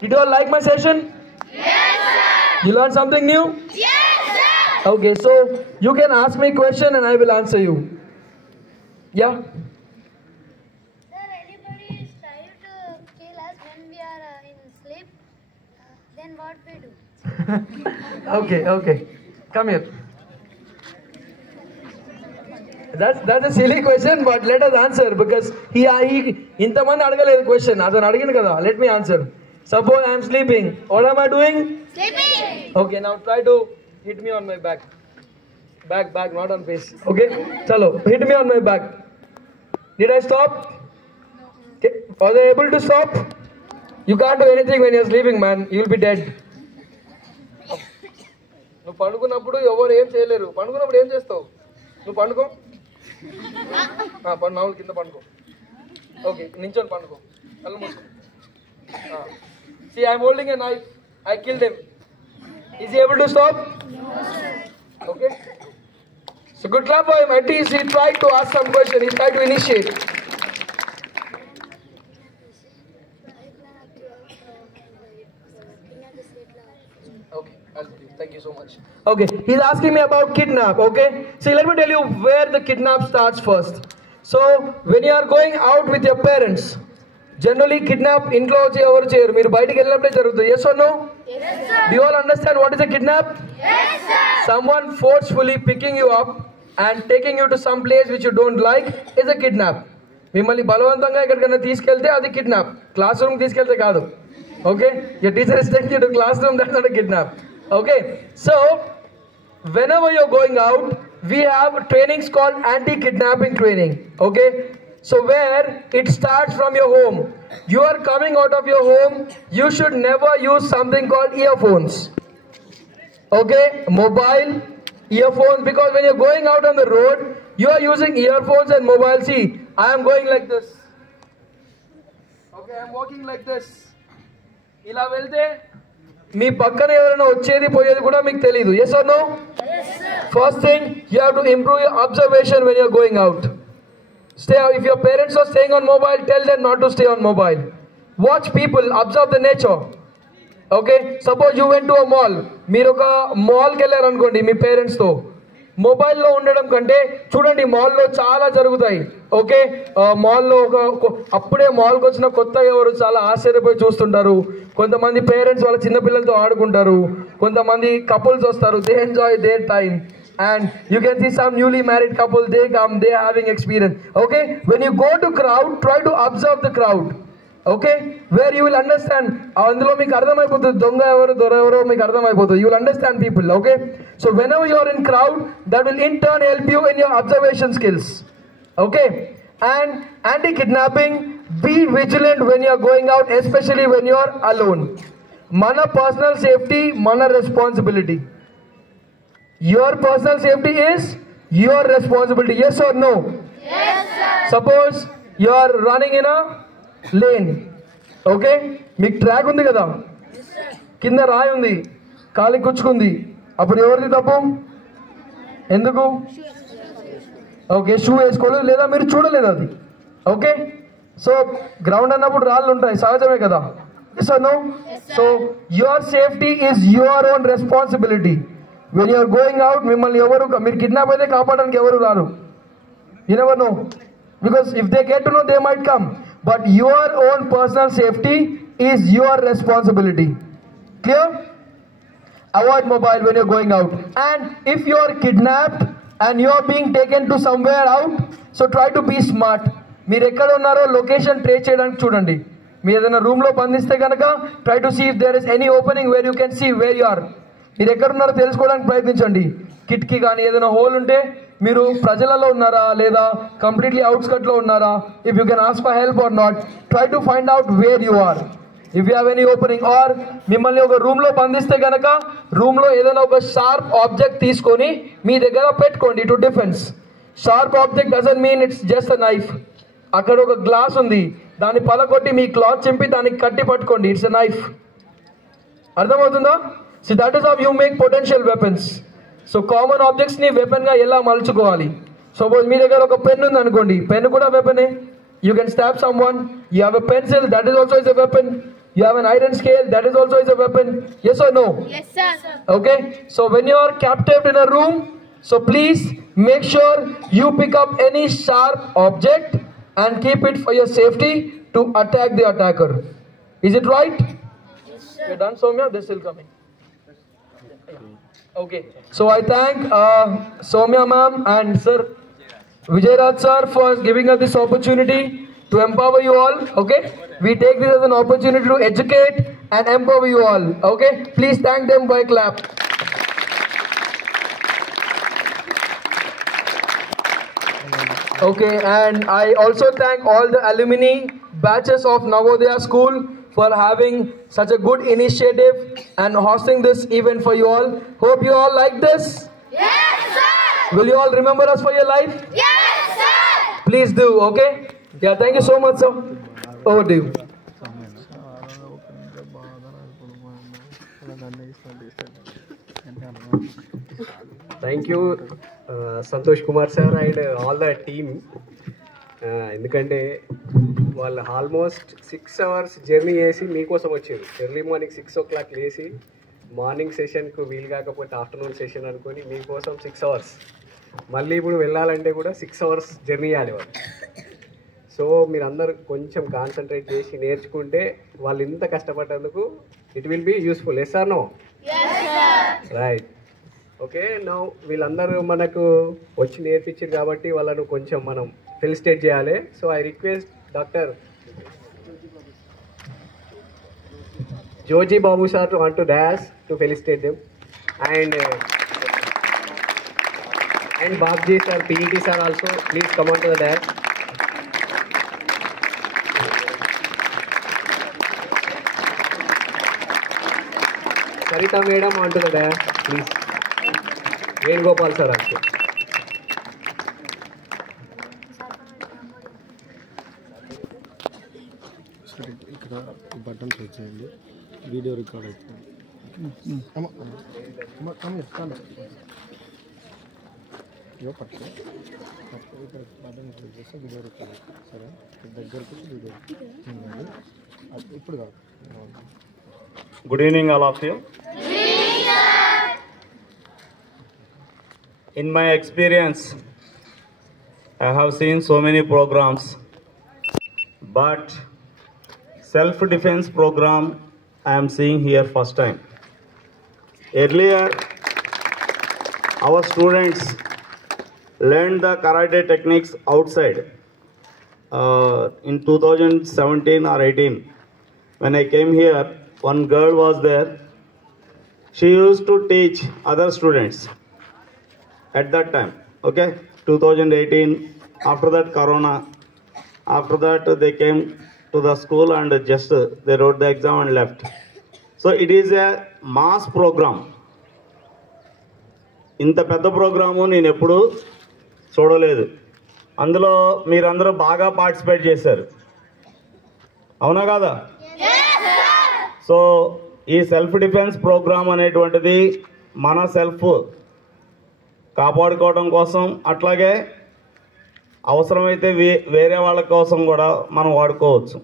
Did you all like my session? Yes, sir. You learned something new? Yes, sir. Okay, so you can ask me a question and I will answer you. Yeah? Sir, anybody is trying to kill us when we are in sleep, then what we do? Okay. Come here. That's a silly question, but let us answer because he ఇంతమంది అడగలేదు question. అతను అడిగింది కదా. Let me answer. Suppose I am sleeping. What am I doing? Sleeping. Okay, now try to hit me on my back. Back, not on face. Okay? Chalo, hit me on my back. Did I stop? Okay. Was I able to stop? You can't do anything when you're sleeping, man. You'll be dead. నువ్వు పండుకున్నప్పుడు ఎవరు ఏం చేయలేరు. పండుకున్నప్పుడు ఏం చేస్తావు? నువ్వు పండుకో. మామూలు కింద పండుకో. ఓకే, నించొని పండుకో. కళ్ళు మూసుకో. See, I'm holding a knife. I killed him. Is he able to stop? No, sir. Okay. So good clap for him. At least he tried to ask some question. He tried to initiate. Okay, I'll do. Thank you so much. Okay, he's asking me about kidnap. Okay. See, let me tell you where the kidnap starts first. So when you are going out with your parents, generally kidnap ఇంట్లో వచ్చి ఎవరు చేయరు, మీరు బయటికి వెళ్ళినప్పుడే జరుగుతుంది. Yes or no? Yes, sir. Do you all understand what is a kidnap? Yes, sir. Someone forcefully picking you up and taking you to some place which you don't like is a kidnap. మిమ్మల్ని బలవంతంగా ఎక్కడికైనా తీసుకెళ్తే అది kidnap. Class room తీసుకెళ్తే కాదు. Okay, your teacher is taking you to classroom, that's not a kidnap. Okay, so whenever you're going out, we have trainings called anti-kidnapping training. Okay, so where it starts from your home. You are coming out of your home, you should never use something called earphones. Okay, mobile, earphones, because when you're going out on the road, you are using earphones and mobile. See, I am going like this. Okay, I am walking like this. ఇలా వెళ్తే మీ పక్కన ఎవరైనా వచ్చేది పోయేది కూడా మీకు తెలియదు. Yes or no? Yes, sir. First thing, you have to improve your observation when you're going out. Stay out. If your parents are staying on mobile, tell them not to stay on mobile. Watch people, observe the nature. Okay, suppose you went to a mall. మీరు ఒక మాల్కి వెళ్ళారు అనుకోండి మీ పేరెంట్స్తో. మొబైల్లో ఉండడం కంటే చూడండి మాల్లో చాలా జరుగుతాయి. ఓకే, మాల్లో అప్పుడే మాల్కి వచ్చిన కొత్త ఎవరు చాలా ఆశ్చర్యపోయి చూస్తుంటారు. కొంతమంది పేరెంట్స్ వాళ్ళ చిన్నపిల్లలతో ఆడుకుంటారు, కొంతమంది కపుల్స్ వస్తారు, they enjoy their time. And you can see some newly married couple, they come, they are having experience. Okay, when you go to crowd, try to observe the crowd. Okay, where you will understand, అందులో మీకు అర్థమైపోతుంది దొంగ ఎవరు దొర ఎవరో మీకు అర్థమైపోతుంది. You will understand people. Okay, so whenever you are in crowd, that will in turn help you in your observation skills. Okay, and anti-kidnapping, be vigilant when you are going out, especially when you are alone. Mana personal safety, mana responsibility. Your personal safety is your responsibility. Yes or no? Yes, sir. Suppose you are running in a lane. Okay, మీకు ట్రాక్ ఉంది కదా, కింద రాయి ఉంది, కాలికి గుచ్చుకుంది, అప్పుడు ఎవరిది తప్పు? ఎందుకు? ఓకే, షూ వేసుకోలేదు లేదా మీరు చూడలేదు అది. ఓకే, సో గ్రౌండ్ అన్నప్పుడు రాళ్ళు ఉంటాయి, సహజమే కదా. Yes or no? So your safety is your own responsibility. When you are going out, మిమ్మల్ని ఎవరు మీరు కిడ్నాప్ అయితే కాపాడడానికి ఎవరు రారు. You never know, because if they get to know, they might come. But your own personal safety is your responsibility. Clear? Avoid mobile when you're going out. And if you are kidnapped and you are being taken to somewhere out, so try to be smart. మీరు ఎక్కడ ఉన్నారో location trace చేయడానికి చూడండి. మీరు ఏదైనా రూమ్లో బంధిస్తే కనుక try to see if there is any opening where you can see where you are. మీరు ఎక్కడున్నారో తెలుసుకోవడానికి ప్రయత్నించండి. కిటికీ కానీ ఏదైనా హోల్ ఉంటే మీరు ప్రజలలో ఉన్నారా లేదా కంప్లీట్లీ అవుట్స్కట్లో ఉన్నారా, if you can ask for help or not, try to find out where you are. If you have any opening or మిమ్మల్ని ఒక రూమ్లో బంధిస్తే కనుక రూమ్లో ఏదైనా ఒక షార్ప్ ఆబ్జెక్ట్ తీసుకొని మీ దగ్గర పెట్టుకోండి to defence. Sharp object doesn't mean it's just a knife. అక్కడ ఒక గ్లాస్ ఉంది, దాన్ని పలకొట్టి మీ క్లాత్ చింపి దానికి కట్టి పట్టుకోండి, ఇట్స్ అ నైఫ్. అర్థమవుతుందా? So that is how you make potential weapons. So common ఆబ్జెక్ట్స్ని వెపన్గా ఎలా మలుచుకోవాలి. సపోజ్ మీ దగ్గర ఒక పెన్ ఉంది అనుకోండి, పెన్ కూడా వెపనే. You can stab someone. You have a pencil, that is also is a weapon. You have an iron scale, that is also is a weapon. Yes or no? Yes, sir. Okay, so when you are captive in a room, so please make sure you pick up any sharp object and keep it for your safety to attack the attacker. Is it right? Yes, You're sir. done, Soumya? They're still coming. Okay, so I thank Soumya ma'am and Sir Vijay sir for giving us this opportunity to empower you all. Okay, we take this as an opportunity to educate and empower you all. Okay, please thank them by clap. Okay, and I also thank all the alumni batches of Navodaya School for having such a good initiative and hosting this event for you all. Hope you all like this. Yes, sir. Will you all remember us for your life? Yes, sir. Please do, okay? Yeah, thank you so much, sir. Over to you. Thank you Santosh Kumar sir and all the team. ఎందుకంటే వాళ్ళు ఆల్మోస్ట్ 6 hours journey చేసి మీకోసం వచ్చారు. Early morning 6 o'clock లేసి మార్నింగ్ సెషన్కు వీలు కాకపోతే afternoon session అనుకొని మీకోసం 6 hours, మళ్ళీ ఇప్పుడు వెళ్ళాలంటే కూడా 6 hours జర్నీ చేయాలి వాళ్ళు. సో మీరందరూ కొంచెం కాన్సన్ట్రేట్ చేసి నేర్చుకుంటే వాళ్ళు ఇంత కష్టపడ్డందుకు it will be useful. Yes or no? Right. Okay, now వీళ్ళందరూ మనకు వచ్చి నేర్పించారు కాబట్టి వాళ్ళను కొంచెం మనం ఫెలిసిటేట్ చేయాలి. So I request doctor Joji Babu sir to want to dash to felicitate them and Babji sir, PET sir also, please come on to the dash. Sarita madam onto the dash, please. Venugopal sir also. ఇక్కడ button press చేయండి, video record అవుతుంది. ఇగో పట్టుకో, ఇక్కడ button press చేస్తే video record అవుతుంది. సరే, దగ్గరకు వీడియో ఇప్పుడు కాదు. Good evening, all of you. In my experience, I have seen so many programs, but self-defense program I am seeing here first time. Earlier, our students learned the karate techniques outside. In 2017 or 18, when I came here, one girl was there. She used to teach other students at that time. Okay, 2018. After that, Corona. After that, they came to the school and just they wrote the exam and left. So it is a mass program. ఇంత పెద్ద ప్రోగ్రాము నేను ఎప్పుడు చూడలేదు. అందులో మీరందరూ బాగా పార్టిసిపేట్ చేశారు, అవునా కాదా? సో ఈ సెల్ఫ్ డిఫెన్స్ ప్రోగ్రామ్ అనేటువంటిది మన సెల్ఫ్ కాపాడుకోవడం కోసం, అట్లాగే అవసరమైతే వేరే వాళ్ళ కోసం కూడా మనం వాడుకోవచ్చు.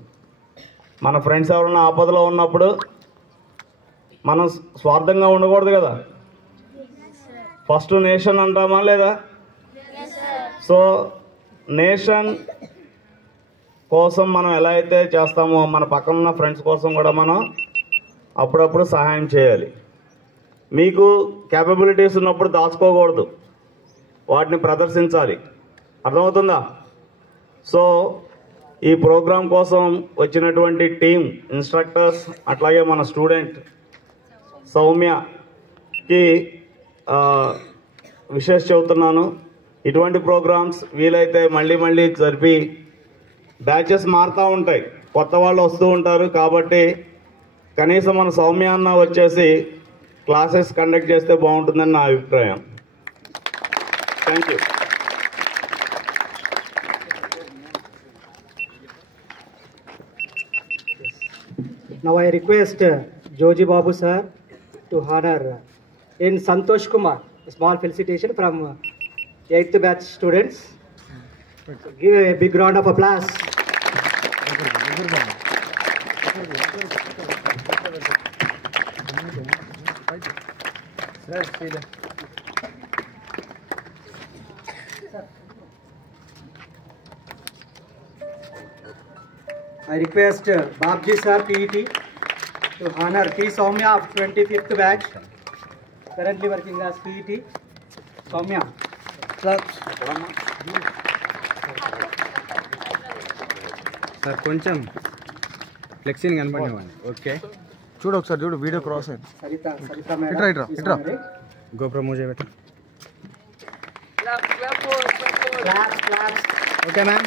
మన ఫ్రెండ్స్ ఎవరైనా ఆపదలో ఉన్నప్పుడు మనం స్వార్థంగా ఉండకూడదు కదా. ఫస్ట్ నేషన్ అంటామా లేదా? సో నేషన్ కోసం మనం ఎలా అయితే చేస్తామో మన పక్కన ఉన్న ఫ్రెండ్స్ కోసం కూడా మనం అప్పుడప్పుడు సహాయం చేయాలి. మీకు క్యాపబిలిటీస్ ఉన్నప్పుడు దాచుకోకూడదు, వాటిని ప్రదర్శించాలి. అర్థమవుతుందా? సో ఈ ప్రోగ్రాం కోసం వచ్చినటువంటి టీమ్, ఇన్స్ట్రక్టర్స్, అట్లాగే మన స్టూడెంట్ సౌమ్యకి విశేష చెబుతున్నాను. ఇటువంటి ప్రోగ్రామ్స్ వీలైతే మళ్ళీ మళ్ళీ జరిపి, బ్యాచెస్ మారుతూ ఉంటాయి, కొత్త వాళ్ళు వస్తూ ఉంటారు. కాబట్టి కనీసం మన సౌమ్య అన్న వచ్చేసి క్లాసెస్ కండక్ట్ చేస్తే బాగుంటుందని నా అభిప్రాయం. Thank you. Now I request Joji Babu sir to honor in Santosh Kumar, a small felicitation from 8th batch students. Give a big round of applause. I request Babji sir PET to honor T. Soumya of 25th batch, currently working as PET. Soumya. Sir కొంచెం ఫ్లెక్సీని కనపడివ్వండి. Okay చూడు ఒకసారి చూడు video cross అయింది. Sarita ఇట్రా madam. ఇట్రా ఇట్రా గోప్రో మూవ్ చేయబెట్టు. Claps. Okay ma'am.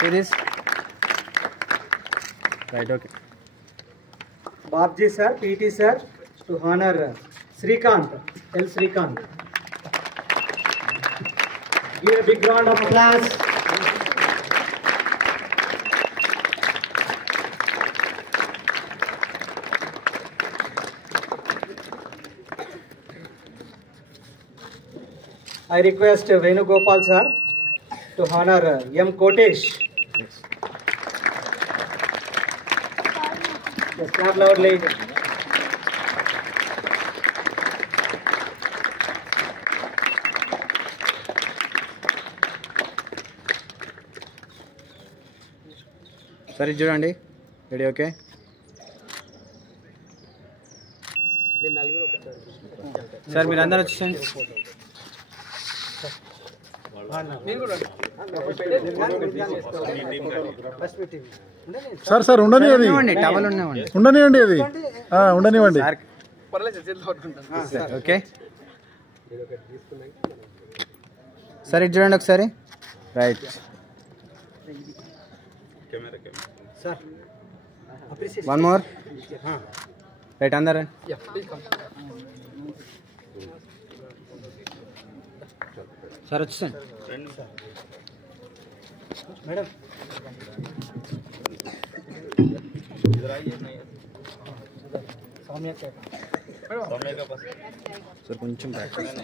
See this? Right, okay. Babji sir, PT sir, to honor Srikanth, L. Srikanth. Give a big round of applause. I request Venugopal sir to honor M. Kotesh. Yes, clap loudly. సరే చూడండి. Ready okay. Sir మీరు అందరూ వచ్చేసండి. Sir sir ఉండనివ్వండి, టవల్ ఉన్నామండి. ఉండనివ్వండి, అది ఉండనివ్వండి. ఓకే సరే ఇది చూడండి ఒకసారి. Right one more. రైట్ అందరు సార్ వచ్చేసండి. Madam. Soumya ka. సార్ కొంచెం ప్రాక్టీస్.